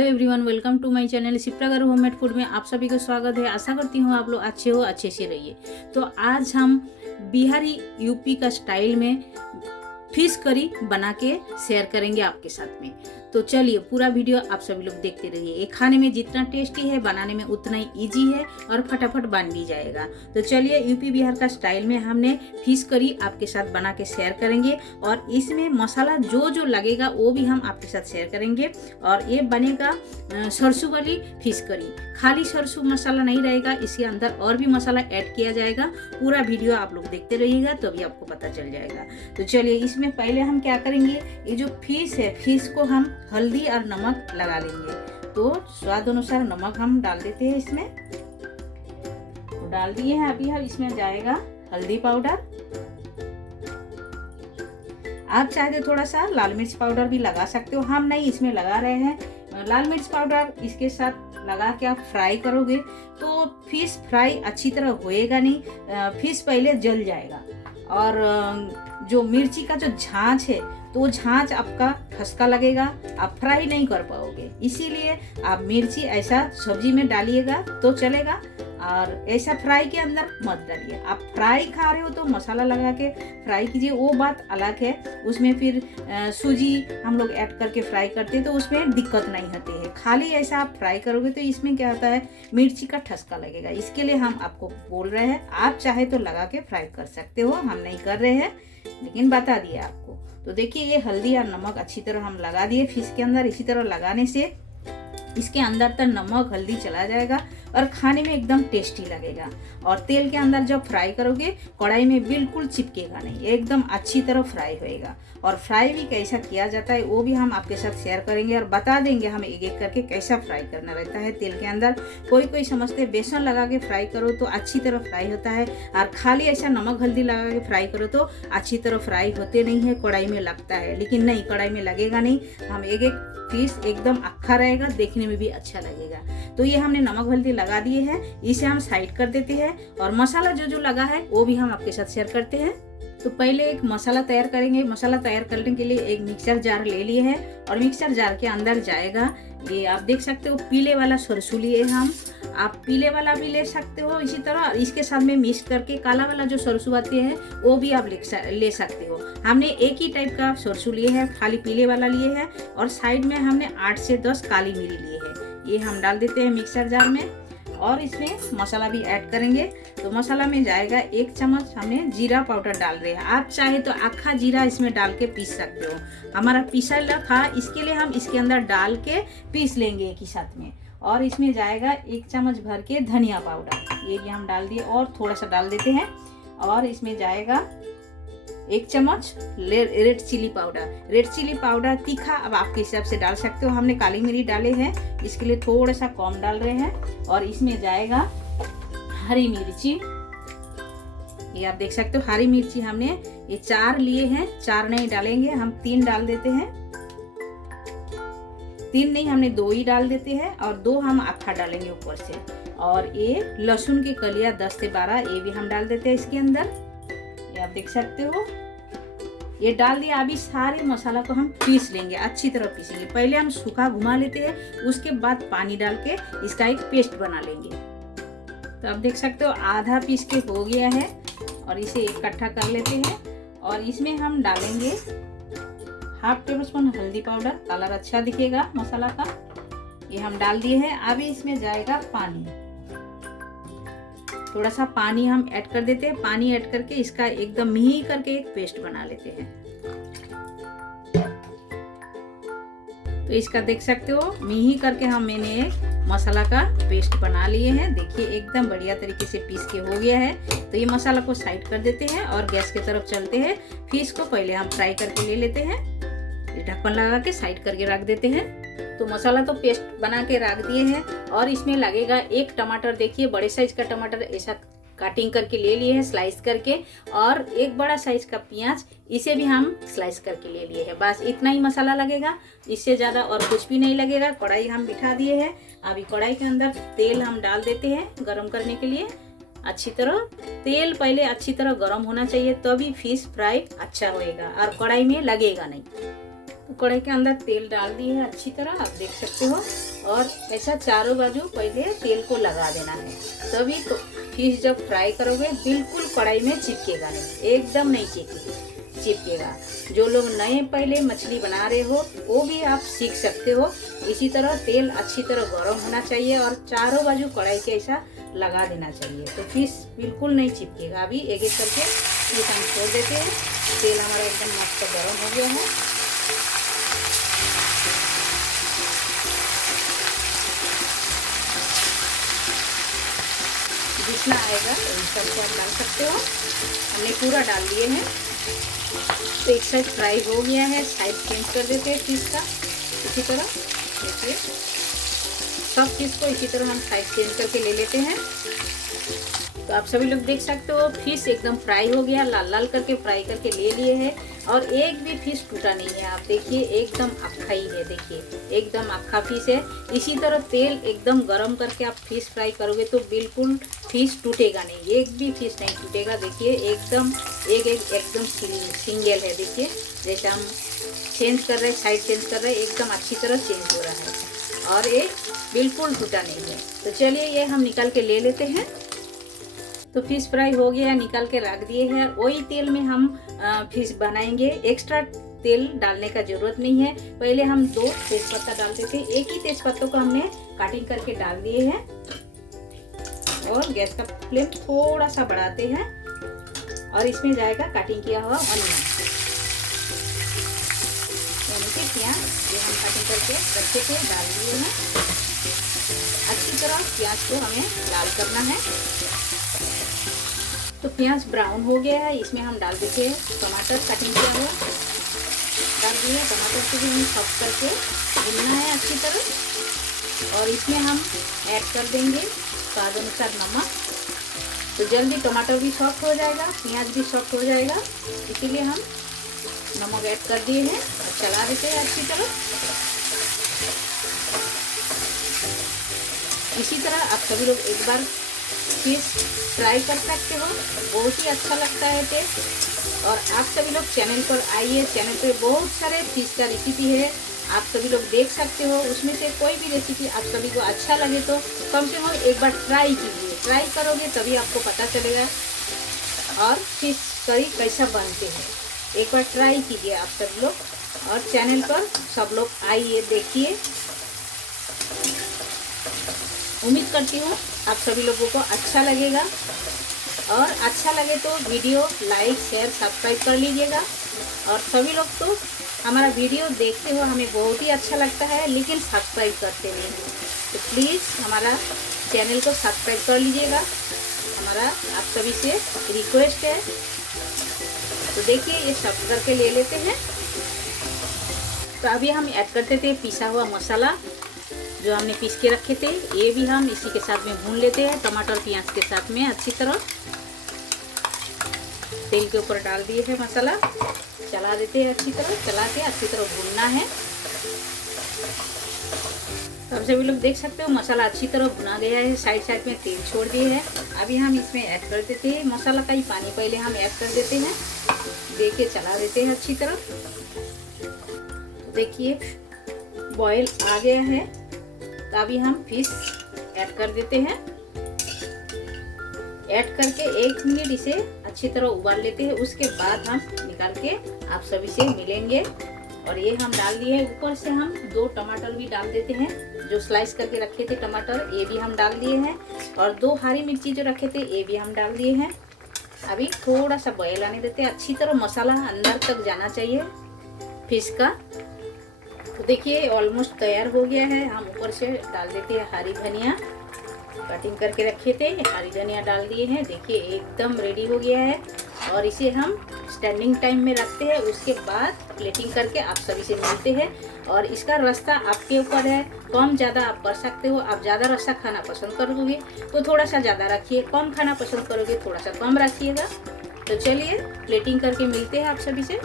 Hello everyone, welcome to my channel Shipra garu homemade food में आप सभी को स्वागत है। आशा करती हूँ आप लोग अच्छे से रहिए। तो आज हम बिहारी यूपी का स्टाइल में फिश करी बना के शेयर करेंगे आपके साथ में। तो चलिए पूरा वीडियो आप सभी लोग देखते रहिए। ये खाने में जितना टेस्टी है बनाने में उतना ही इजी है और फटाफट बन भी जाएगा। तो चलिए यूपी बिहार का स्टाइल में हमने फिश करी आपके साथ बना के शेयर करेंगे और इसमें मसाला जो लगेगा वो भी हम आपके साथ शेयर करेंगे। और ये बनेगा सरसों वाली फिश करी। खाली सरसों मसाला नहीं रहेगा, इसके अंदर और भी मसाला ऐड किया जाएगा। पूरा वीडियो आप लोग देखते रहिएगा तो भी आपको पता चल जाएगा। तो चलिए इसमें पहले हम क्या करेंगे, ये जो फिश है फिश को हम हल्दी और नमक लगा लेंगे। तो स्वाद अनुसार नमक हम डाल देते हैं इसमें। तो डाल दिए हैं। अभी हम इसमें जाएगा हल्दी पाउडर। आप चाहे तो थोड़ा सा लाल मिर्च पाउडर भी लगा सकते हो, हम नहीं इसमें लगा रहे हैं लाल मिर्च पाउडर। इसके साथ लगा के आप फ्राई करोगे तो फिश फ्राई अच्छी तरह होएगा नहीं, फिश पहले जल जाएगा। और जो मिर्ची का जो झांझ है तो झांझ आपका खस्ता लगेगा, आप फ्राई नहीं कर पाओगे। इसीलिए आप मिर्ची ऐसा सब्जी में डालिएगा तो चलेगा, और ऐसा फ्राई के अंदर मत डालिए। आप फ्राई खा रहे हो तो मसाला लगा के फ्राई कीजिए, वो बात अलग है। उसमें फिर सूजी हम लोग ऐड करके फ्राई करते हैं तो उसमें दिक्कत नहीं होती है। खाली ऐसा आप फ्राई करोगे तो इसमें क्या होता है, मिर्ची का ठसका लगेगा। इसके लिए हम आपको बोल रहे हैं, आप चाहे तो लगा के फ्राई कर सकते हो, हम नहीं कर रहे हैं लेकिन बता दिए आपको। तो देखिए ये हल्दी और नमक अच्छी तरह हम लगा दिए फिश के अंदर। इसी तरह लगाने से इसके अंदर तक नमक हल्दी चला जाएगा और खाने में एकदम टेस्टी लगेगा। और तेल के अंदर जब फ्राई करोगे कढ़ाई में बिल्कुल चिपकेगा नहीं, एकदम अच्छी तरह फ्राई होएगा। और फ्राई भी कैसा किया जाता है वो भी हम आपके साथ शेयर करेंगे और बता देंगे हम एक एक करके कैसा फ्राई करना रहता है तेल के अंदर। कोई समझते बेसन लगा के फ्राई करो तो अच्छी तरह फ्राई होता है, और खाली ऐसा नमक हल्दी लगा के फ्राई करो तो अच्छी तरह फ्राई होते नहीं है, कढ़ाई में लगता है। लेकिन नहीं, कढ़ाई में लगेगा नहीं। हम एक एक पीस एकदम अक्खा रहेगा, देखने में भी अच्छा लगेगा। तो ये हमने नमक हल्दी लगा दिए हैं, इसे हम साइड कर देते हैं। और मसाला जो लगा है वो भी हम आपके साथ शेयर करते हैं। तो पहले एक मसाला तैयार करेंगे। मसाला तैयार करने के लिए एक मिक्सर जार ले लिए हैं और मिक्सर जार के अंदर जाएगा, ये आप देख सकते हो पीले वाला सरसों लिए हम। आप पीले वाला भी ले सकते हो इसी तरह। इसके साथ में मिक्स करके काला वाला जो सरसों आते हैं वो भी आप ले सकते हो। हमने एक ही टाइप का सरसों लिए है, खाली पीले वाला लिए है। और साइड में हमने 8 से 10 काली मिरी लिए है, ये हम डाल देते हैं मिक्सर जार में। और इसमें मसाला भी ऐड करेंगे। तो मसाला में जाएगा 1 चम्मच हमने जीरा पाउडर डाल रहे हैं। आप चाहे तो आखा जीरा इसमें डाल के पीस सकते हो, हमारा पीसा था इसके लिए हम इसके अंदर डाल के पीस लेंगे एक ही साथ में। और इसमें जाएगा 1 चम्मच भर के धनिया पाउडर, ये हम डाल दिए और थोड़ा सा डाल देते हैं। और इसमें जाएगा 1 चम्मच red chilli powder. Red chilli powder तीखा अब आपके हिसाब से डाल सकते हो, हमने काली मिर्च डाले हैं इसके लिए थोड़ा सा कम डाल रहे हैं। और इसमें जाएगा हरी मिर्ची, ये आप देख सकते हो हरी मिर्ची हमने ये 4 लिए हैं, 4 नहीं डालेंगे हम, 3 डाल देते हैं। 3 नहीं, हमने 2 ही डाल देते हैं और 2 हम आखा डालेंगे ऊपर से। और ये लहसुन की कलियां 10 से 12 ये भी हम डाल देते हैं इसके अंदर, ये आप देख सकते हो। ये डाल दिया। अभी सारे मसाला को हम पीस लेंगे, अच्छी तरह पीसेंगे। पहले हम सूखा घुमा लेते हैं, उसके बाद पानी डाल के इसका एक पेस्ट बना लेंगे। तो आप देख सकते हो आधा पीस के हो गया है और इसे इकट्ठा कर लेते हैं। और इसमें हम डालेंगे 1/2 टेबलस्पून हल्दी पाउडर, कलर अच्छा दिखेगा मसाला का, ये हम डाल दिए हैं। अभी इसमें जाएगा पानी, थोड़ा सा पानी हम ऐड कर देते हैं। पानी ऐड करके इसका एकदम मिही करके एक पेस्ट बना लेते हैं। तो इसका देख सकते हो मिही करके मैंने एक मसाला का पेस्ट बना लिए हैं। देखिए एकदम बढ़िया तरीके से पीस के हो गया है। तो ये मसाला को साइड कर देते हैं और गैस की तरफ चलते हैं। फिश को पहले हम फ्राई करके ले लेते हैं, ढक्कन लगा के साइड करके रख देते हैं। तो मसाला तो पेस्ट बना के रख दिए हैं। और इसमें लगेगा 1 टमाटर, देखिए बड़े साइज का टमाटर ऐसा कटिंग करके ले लिए हैं स्लाइस करके। और 1 बड़ा साइज का प्याज, इसे भी हम स्लाइस करके ले लिए हैं। बस इतना ही मसाला लगेगा, इससे ज़्यादा और कुछ भी नहीं लगेगा। कढ़ाई हम बिठा दिए हैं। अभी कढ़ाई के अंदर तेल हम डाल देते हैं गरम करने के लिए। अच्छी तरह तेल पहले अच्छी तरह गरम होना चाहिए, तभी फिश फ्राई अच्छा होएगा और कढ़ाई में लगेगा नहीं। तो कढ़ाई के अंदर तेल डाल दिए है अच्छी तरह, आप देख सकते हो। और ऐसा चारों बाजू पहले तेल को लगा देना है, तभी तो फिश जब फ्राई करोगे बिल्कुल कढ़ाई में चिपकेगा नहीं, एकदम नहीं चिपकेगा। जो लोग नए पहले मछली बना रहे हो वो भी आप सीख सकते हो। इसी तरह तेल अच्छी तरह गर्म होना चाहिए और चारों बाजू कढ़ाई के ऐसा लगा देना चाहिए, तो फिश बिल्कुल नहीं चिपकेगा। अभी एक एक करके फिश हम छोड़ देते हैं। तेल हमारा एकदम मस्त गर्म हो गया है। जितना आएगा उन सबको आप डाल सकते हो। हमने पूरा डाल दिए हैं। तो एक साइड फ्राई हो गया है, साइड चेंज कर देते हैं फिश का। इसी तरह देखिए सब फिश को इसी तरह हम साइड चेंज करके ले लेते हैं। तो आप सभी लोग देख सकते हो फिश एकदम फ्राई हो गया, लाल लाल करके फ्राई करके ले लिए हैं और एक भी फिश टूटा नहीं है। आप देखिए एकदम अक्खा ही है, देखिए एकदम अक्खा फिश है। इसी तरह तेल एकदम गरम करके आप फिश फ्राई करोगे तो बिल्कुल फिश टूटेगा नहीं, एक भी फिश नहीं टूटेगा। देखिए एकदम एकदम सिंगल है। देखिए जैसे हम चेंज कर रहे हैं, साइड चेंज कर रहे हैं, एकदम अच्छी तरह चेंज हो रहा है और ये बिल्कुल टूटा नहीं है। तो चलिए ये हम निकाल के ले लेते हैं। तो फिश फ्राई हो गया, निकाल के रख दिए हैं। वही तेल में हम फिश बनाएंगे, एक्स्ट्रा तेल डालने का जरूरत नहीं है। पहले हम 2 तेजपत्ता डालते थे, एक ही तेजपत्ता को हमने कटिंग करके डाल दिए हैं और गैस का फ्लेम थोड़ा सा बढ़ाते हैं और इसमें जाएगा कटिंग किया हुआ अनियन, यानी कि प्याज जो हम कटिंग करके रखे थे डाल दिए हैं। अच्छी तरह प्याज को हमें लाल करना है। तो प्याज ब्राउन हो गया है, इसमें हम डाल देते हैं टमाटर कटिंग किया हुआ, डाल दिए। टमाटर को भी हम सॉफ्ट करके भूनना है अच्छी तरह और इसमें हम ऐड कर देंगे स्वाद अनुसार नमक। तो जल्दी टमाटर भी सॉफ्ट हो जाएगा, प्याज भी सॉफ्ट हो जाएगा, इसीलिए हम नमक ऐड कर दिए हैं और चला देते हैं अच्छी तरह। इसी तरह आप सभी लोग एक बार फिश ट्राई कर सकते हो, बहुत ही अच्छा लगता है टेस्ट। और आप सभी लोग चैनल पर आइए, चैनल पे बहुत सारे फिश का रेसिपी है, आप सभी लोग देख सकते हो। उसमें से कोई भी रेसिपी आप सभी को अच्छा लगे तो कम से कम एक बार ट्राई कीजिए। ट्राई करोगे तभी आपको पता चलेगा और फिश करी कैसा बनते हैं। एक बार ट्राई कीजिए आप सभी लोग और चैनल पर सब लोग आइए देखिए। उम्मीद करती हूँ आप सभी लोगों को अच्छा लगेगा और अच्छा लगे तो वीडियो लाइक शेयर सब्सक्राइब कर लीजिएगा। और सभी लोग तो हमारा वीडियो देखते हो, हमें बहुत ही अच्छा लगता है, लेकिन सब्सक्राइब करते नहीं हो, तो प्लीज़ हमारा चैनल को सब्सक्राइब कर लीजिएगा, हमारा आप सभी से रिक्वेस्ट है। तो देखिए ये सब करके ले लेते हैं। तो अभी हम ऐड करते थे पिसा हुआ मसाला जो हमने पीस के रखे थे, ये भी हम इसी के साथ में भून लेते हैं टमाटर प्याज के साथ में अच्छी तरह। तेल के ऊपर डाल दिए हैं मसाला, चला देते हैं अच्छी तरह, चला के अच्छी तरह भूनना है। तो आप सभी लोग देख सकते हो मसाला अच्छी तरह भुना गया है, साइड साइड में तेल छोड़ दिए हैं। अभी हम इसमें ऐड कर देते हैं मसाला का ही पानी, पहले हम ऐड कर देते हैं, दे के चला देते हैं अच्छी तरह। तो देखिए बॉयल आ गया है, तो अभी हम फिश ऐड कर देते हैं। ऐड करके 1 मिनट इसे अच्छी तरह उबाल लेते हैं, उसके बाद हम निकाल के आप सभी से मिलेंगे। और ये हम डाल दिए हैं, ऊपर से हम 2 टमाटर भी डाल देते हैं, जो स्लाइस करके रखे थे टमाटर, ये भी हम डाल दिए हैं। और 2 हरी मिर्ची जो रखे थे ये भी हम डाल दिए हैं। अभी थोड़ा सा बॉयल आने देते हैं, अच्छी तरह मसाला अंदर तक जाना चाहिए फिश का। तो देखिए ऑलमोस्ट तैयार हो गया है। हम ऊपर से डाल देते हैं हरी धनिया, कटिंग करके रखे थे, हरी धनिया डाल दिए हैं। देखिए एकदम रेडी हो गया है और इसे हम स्टैंडिंग टाइम में रखते हैं, उसके बाद प्लेटिंग करके आप सभी से मिलते हैं। और इसका रास्ता आपके ऊपर है, कम ज़्यादा आप कर सकते हो। आप ज़्यादा रास्ता खाना पसंद करोगे तो थोड़ा सा ज़्यादा रखिए, कम खाना पसंद करोगे थोड़ा सा कम रखिएगा। तो चलिए प्लेटिंग करके मिलते हैं आप सभी से।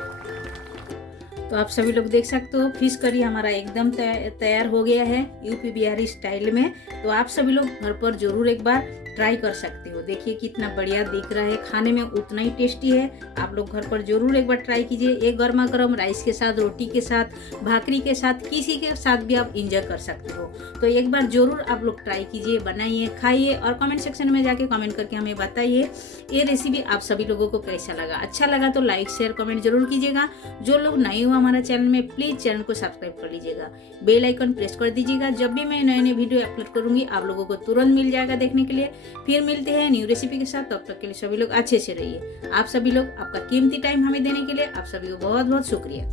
तो आप सभी लोग देख सकते हो फिश करी हमारा एकदम तैयार हो गया है यूपी बिहारी स्टाइल में। तो आप सभी लोग घर पर जरूर एक बार ट्राई कर सकते हो। देखिए कितना बढ़िया दिख रहा है, खाने में उतना ही टेस्टी है। आप लोग घर पर जरूर एक बार ट्राई कीजिए। एक गर्मा गर्म राइस के साथ, रोटी के साथ, भाकरी के साथ, किसी के साथ भी आप इंजॉय कर सकते हो। तो एक बार जरूर आप लोग ट्राई कीजिए, बनाइए, खाइए और कमेंट सेक्शन में जाके कमेंट करके हमें बताइए ये रेसिपी आप सभी लोगों को कैसा लगा। अच्छा लगा तो लाइक शेयर कमेंट जरूर कीजिएगा। जो लोग नए हो हमारा चैनल में, प्लीज चैनल को सब्सक्राइब कर लीजिएगा, बेल आइकन प्रेस कर दीजिएगा। जब भी मैं नए नए वीडियो अपलोड करूंगी आप लोगों को तुरंत मिल जाएगा देखने के लिए। फिर मिलते हैं न्यू रेसिपी के साथ, तब तक के लिए सभी लोग अच्छे से रहिए। आप सभी लोग आपका कीमती टाइम हमें देने के लिए आप सभी को बहुत बहुत शुक्रिया।